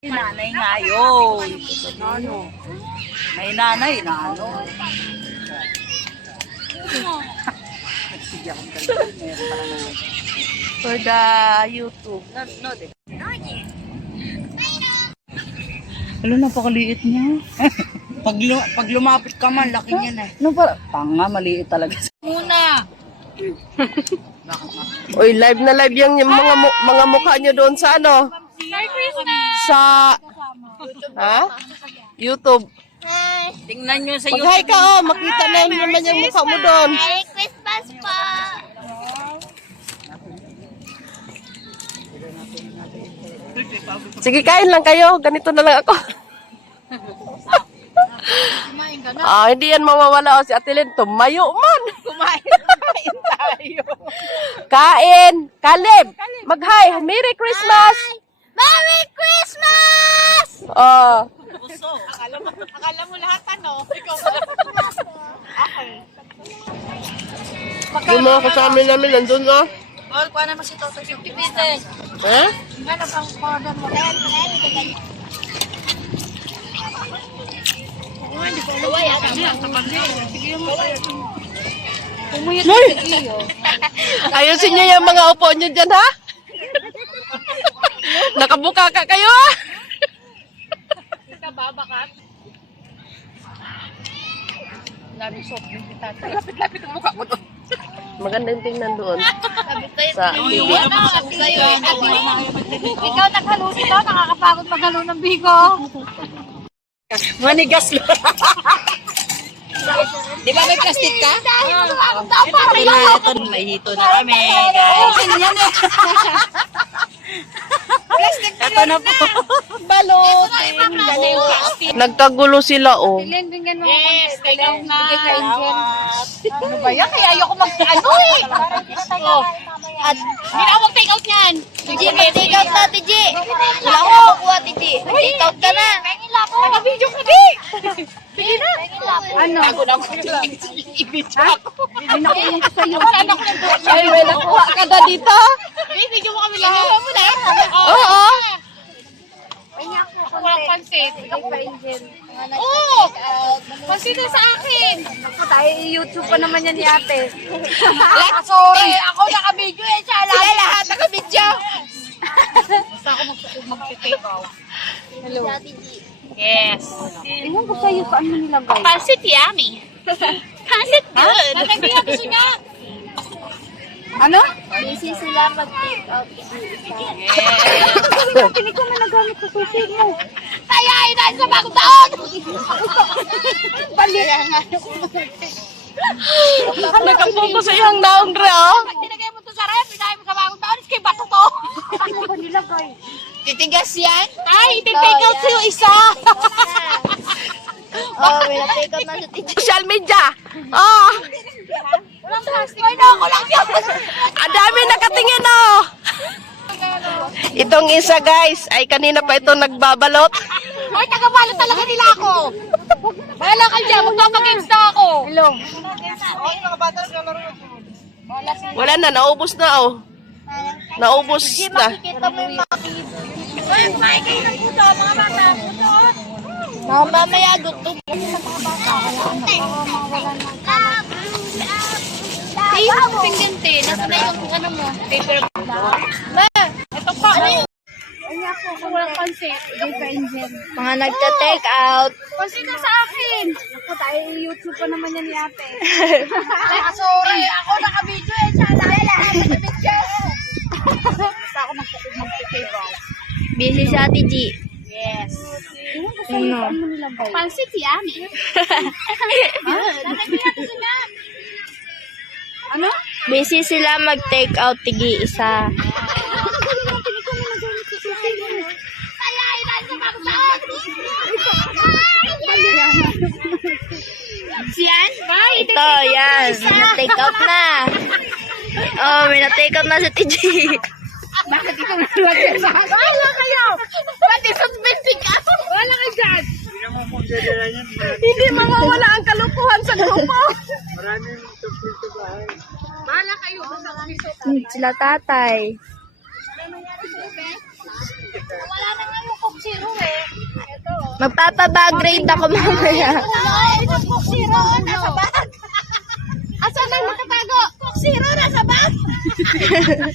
Nanay nga yun. Ano? May nanay na ano. For the YouTube. No, no. Ano, napakaliit niya. pag, lu- pag lumapit ka man, laki niya na. Ano pa? Tanga, maliit talaga. Muna! Uy, live na live yung, yung mga mu- mga mukha nyo doon sa ano? Sa Ha? YouTube. Tingnan nyo sa Mag-hi ka oh, makita na yun naman yung mukha mo doon. Merry Christmas po! Sige, kain lang kayo. Ganito na lang ako. ah, hindi yan mawawala oh, si Ate Lynn. Tumayo man. Kumain tayo. Kain. Kaleb. Mag-hi. Merry Christmas. Merry Christmas! Oh. Akala mo, akala mo lahat ano? Ikaw pala. Yung mga kasama namin nandun oh. Well, kuha naman si Toto 50 pieces. Eh? Gano'n pang order mo? Ayusin niyo yung mga upo niyo dyan, ha? Nakabuka ka kayo, ha? Lapit-lapit ang mukha mo doon. Maganda yung tingnan doon. Sa TV. Ikaw naghalo dito, nakakapagod maghalo ng bigo. Manigas lang. Di ba may plastic ka? Para Ito na, ito, may hito na kami, guys. Ito na po. Balot. Nagkagulo sila, oh. Yes, ikaw na. Ano ba yan? Kaya ayoko mag-ano eh. Oh. At, hindi na mag take out niyan. Tiji, mag-take out na, Tiji. Wala ko makukuha, Tiji. Mag-take out ka na. Pengin lapo. Naka-video ka di. Sige na. Ano? Ako na ko i-video ako. Binakulong ko sa'yo. Wala na ko ng Ay, may nakuha ka na dito? Video mo kami lahat. mo na. Oo. Ako walang pansit. Ikaw pa, Angel. Oo! Pansit na sa akin. Tayo YouTube pa naman yan ni ate. Sorry, ako naka-video eh. Lang. Sila lahat naka-video. Basta ako mag-take out. Hello. Yes. Tingnan ko sa'yo saan mo nilagay. Pansit yummy. Pansit nga gusto niya. Ano? Busy sila mag-take out. Pinig ko man nagamit sa susi mo. Kaya inahin sa bagong taon! Bali. Nakapuko sa iyong naong re, oh. Pag nilagay mo to sa ref, inahin mo sa bagong taon, iskay bato to. Ano ba nilagay? Titigas yan? Ay, iti-take out sa'yo isa. Oh, may na-take out na sa titigas. Social media. Oh. Walang plastic. Ay, naku lang yun. Ang dami nakatingin, oh. Itong isa, guys, ay kanina pa ito nagbabalot. Ay, tagabalot talaga nila ako. Bahala ka dyan, magpapagames na ako. Hello. Wala na, naubos na, oh. Naubos na. Kita mo yung mga Ay, kumain kayo ng puto, mga bata. Puto. Mga mamaya, gutom. Ay, yung pendiente. Nasa na yung ano mo? Paper. Ma, ito pa. Ano yun? Walang pansit. Mga nagta-take out. Pansit na sa akin. Ako tayo YouTube pa naman yan ni ate. Ay, sorry. Ako naka-video eh. Siya lang. Lahat naka-video. Basta ako out. Busy si Ate G. Yes. Ano? Pansit yummy. ano? Busy sila mag-take out tigi isa. Siyan? Ito, yan. Na-take out na. Oh, may na-take out na sa TG. Bakit ikaw nalagyan sa akin? Wala kayo! Pati suspending ka! Wala ka dyan! Mawawala ang kalukuhan sa grupo. Wala kayo! Sila tatay. Wala na nga yung Coke Zero. Magpapabag grade ako mamaya. Coke Zero, nasa bag. Asan na nakatago? Coke Zero, nasa bag. Yung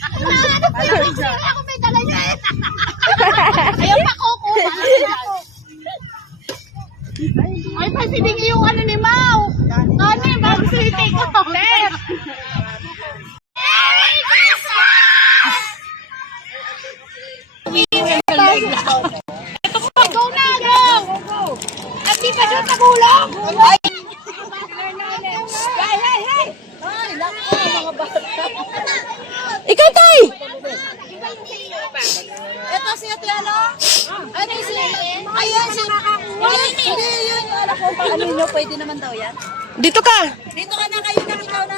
Coke Zero, ako may dala niya eh. Ayaw pa Coke. Ay, pasiding yung ano ni Mau. Ano itik ko? Merry Christmas! Go na, go! At di pa siya nagulong! Ay! Hey, hey, hey! Ikaw, Tay! Ito si Ate ano? Ano si Ayun si Ayun, hindi yun yung anak ko. Ano nyo, pwede naman daw yan. Dito ka! Dito ka na kayo na ikaw na.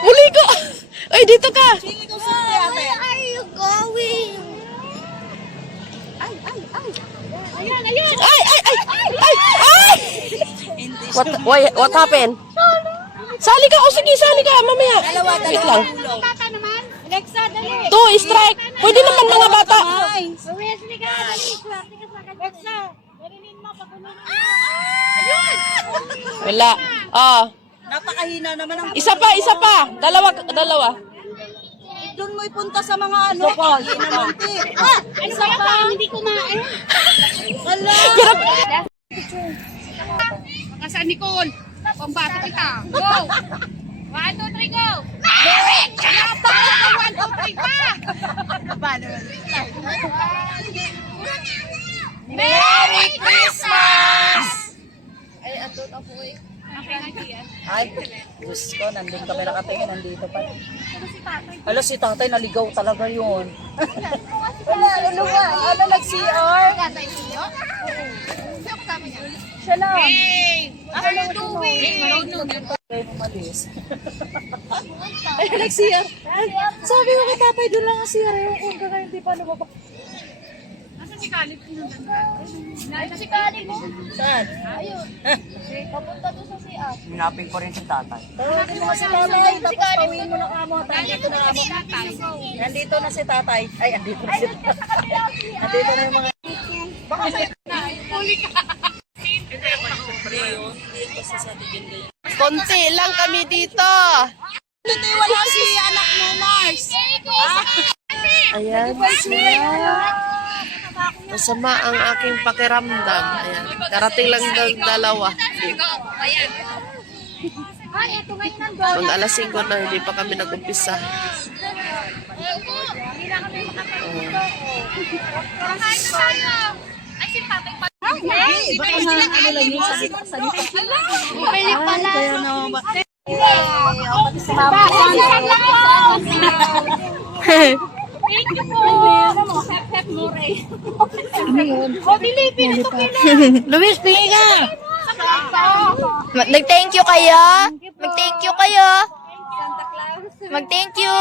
Muli ko! Ay, dito ka! Where are you going? Ay, ay, ay. Ayan, ayan. Ay, ay, ay! Ay, ay! What, why, what happened? Sali ka! O sige, sali ka! Mamaya! Dalawa, Wait dalawa. lang. Bata naman. Alexa, dali. Two, strike! Pwede naman mga bata! Wesley ka, dali. Alexa. Darinin mo, pagunin mo. Ayun! Wala. Ah. Napakahina naman ang Isa pa, isa pa! Dalawa, dalawa. doon mo ipunta sa mga ano. Naman ti. Ah, ano ba pa? Hindi kumain. Wala. Pero, Makasan Nicole. Pambata kita. Go! One, two, three, go! Merry Christmas! One, two, three, pa! Merry Christmas! Ay, Diyos ko, nandun kami nakatingin, nandito pa. Hala, si tatay naligaw talaga yun. Wala, ano ba? Ano nag-CR? Siya lang. Hey! What are you doing? Kayo umalis. Ay, nag-CR. Sabi ko kay tatay, doon lang ang CR. Yung kung hindi pa lumabas. Kalip? Si Kalip mo? Saan? Ayun. Papunta doon sa CR. Hinapin ko rin si tatay. Tawagin mo si tatay, tapos tawin mo na kamo. Nandito na kamo. Nandito na si tatay. Ay, andito na si tatay. Nandito na yung mga... Baka sa... konti lang kami dito. Hindi, wala si anak mo, Mars. Ayan sila. Masama ang aking pakiramdam. Ayan. Karating lang ng dalawa. Mag alas 5 na, hindi pa kami nag-umpisa. Tayo. Ay, baka na ano lang yun, salita, salita. Pwede pala. Kaya na, ba? Thank you po. Hep, hep, Murray. Ano yun? O, Pilipin. Ito Luis, pingi ka! Nag-thank you kayo? Mag-thank you kayo? Mag-thank you.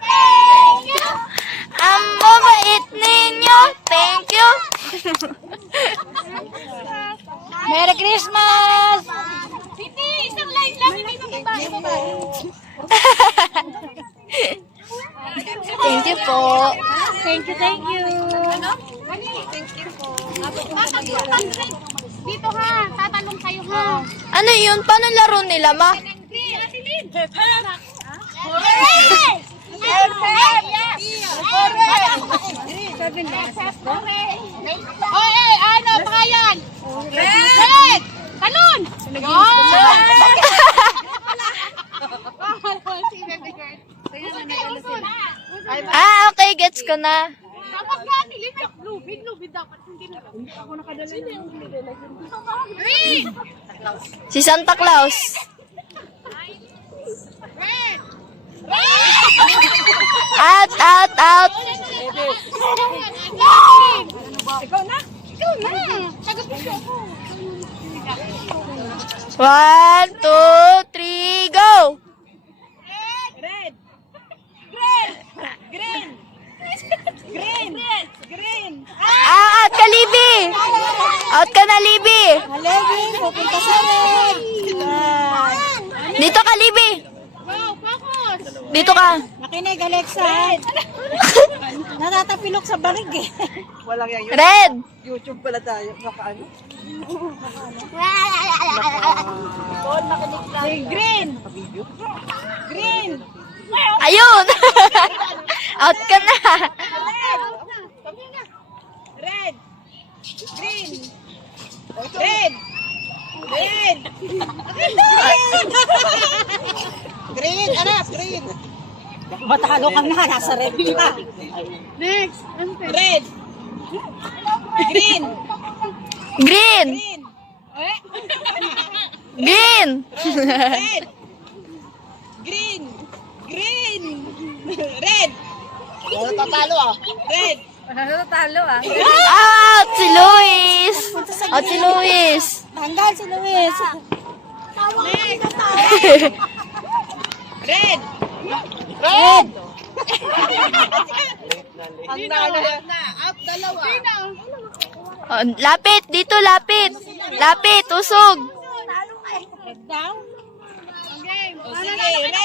Thank you. Ang mabait ninyo. Thank you. Merry Christmas! Hindi, isang line lang. Hindi Thank you po. Thank you, thank you. Ano? Thank you po. Dito ha, tatanong kayo ha. Ano yun? Paano laro nila, ma? Oy, ano pa yan? Red! Talon! Ah, okay, gets ko na. Dapat nga, nilimit. Lubid, lubid dapat. Hindi na ako nakadala ng lubid. Si Santa Claus. Out, out, out. Ikaw na. Ikaw na. Mo siya ako. One, two, three, go! Red! Green! Green! Green! Green! Ah, out ka, Libby! Out ka na, Libby! Alevin, pupunta sa red! Dito ka, Libby! Dito ka! Nakinig, Alexa. Natatapilok sa barig eh. Walang yan. Red! YouTube pala tayo. Naka ano? Green! Green! Ayun! Out ka na! Red! Green! Red! Red! Green! Anak! Green! Matalo ka na. Nasa red ka. Next! Red! Green! Green! Green! Green! Green! Green! Red! Ano tatalo ah? Red! Out! Si Luis! Out si Luis! Tanggal si Luis. Red! Red! Ang nalo na. Out dalawa. Oh, lapit! Dito, lapit! Lapit! Usog! Down? O sige, red.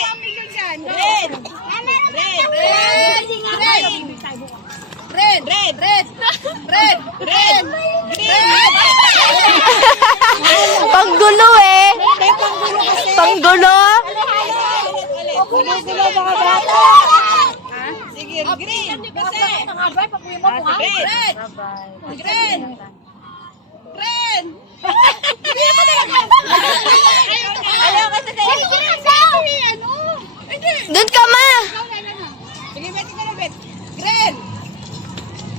Red. Red. Red. Red. Red. Red. Red. Red. Red. Green. Panggulo eh! Panggulo! Gulo-gulo mga bata. Sige, green. Kasi. Red. Red. Green. Green. Ayaw ka sa Doon ka ma! Sige, bet ka na, bet. Green.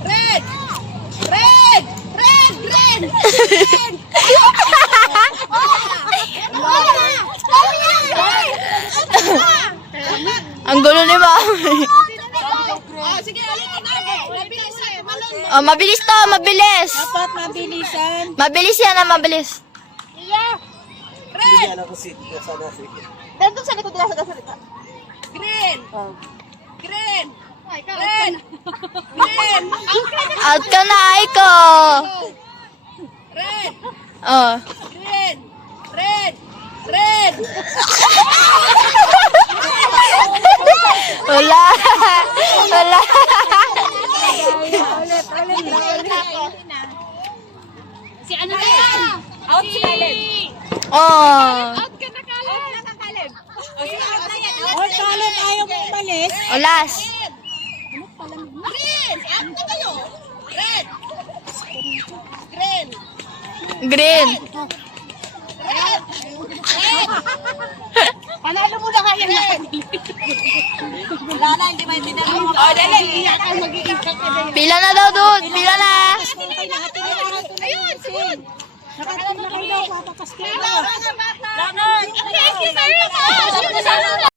Red. Red. Red. Red. Red. Ang gulo ni Mami. Oh, sige, alin ka na. Oh, mabilis to, mabilis. Dapat mabilisan. Mabilis yan ah, mabilis. Red. Nandun sa likod nila sa salita. Green. Green. Green. Green. Out ka na, Aiko. Red. Oh. Red. Red. Red. Wala. Wala. Si ano na yan? Out si Caleb. Oh. Out ka na, Caleb. Out na Caleb. O sige, out na yan. Out Caleb, ayaw mo umalis. Ulas. Green. Out na kayo. Red. Green. Green. Red. Red. Panalo mo na kaya yan. Wala na, hindi maintindihan mo. O, dali. Iyak ka, mag-iiyak ka din. Pila na daw doon. Pila na. Ayun, sunod. Nakatulong daw, papakas ko. Langoy! Langoy! Langoy!